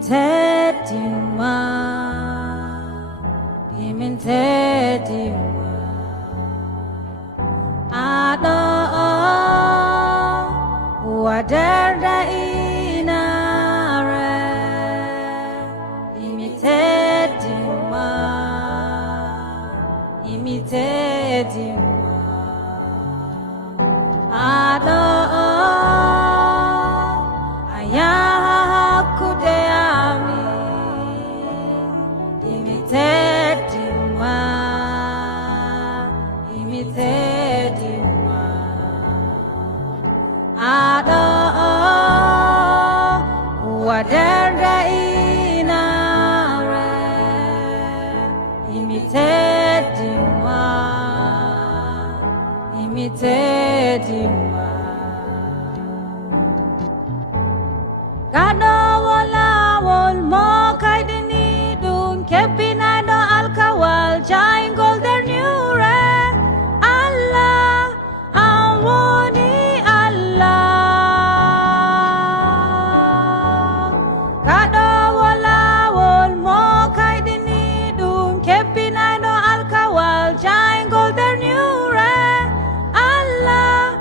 Imitedima, imitedima, Ado wadarda inare, imitedima, imitedima, Ado ayakudeami, imitedima, imitedima, Ado wadarda inare, imitedima, imitedima. Wadoowo Laawol mo kaydini dun kebbinayɗo alkawal jayngol nder nyure. Allah an woni Allah. Wadoowo Laawol mo kaydini dun kebbinayɗo alkawal jayngol nder nyure. Allah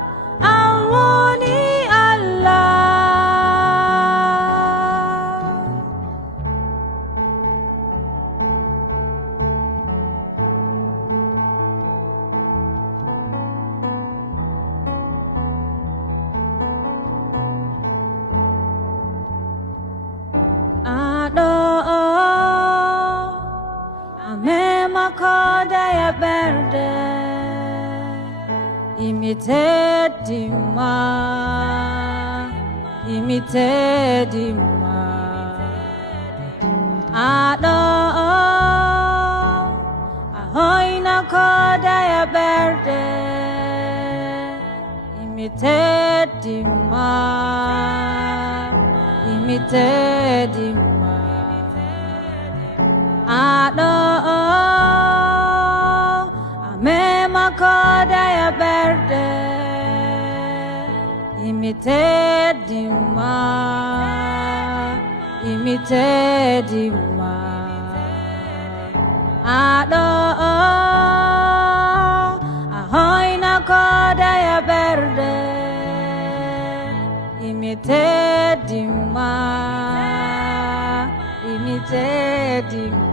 an woni Allah. Ado amema koda ya berde, imitedima, imitedima, Ado ahoina koda ya berde, imitedima, imitedima, Ado amema koda ya berde, imitedima, imitedima, Ado ahoina koda ya berde, imitedima, imitedima.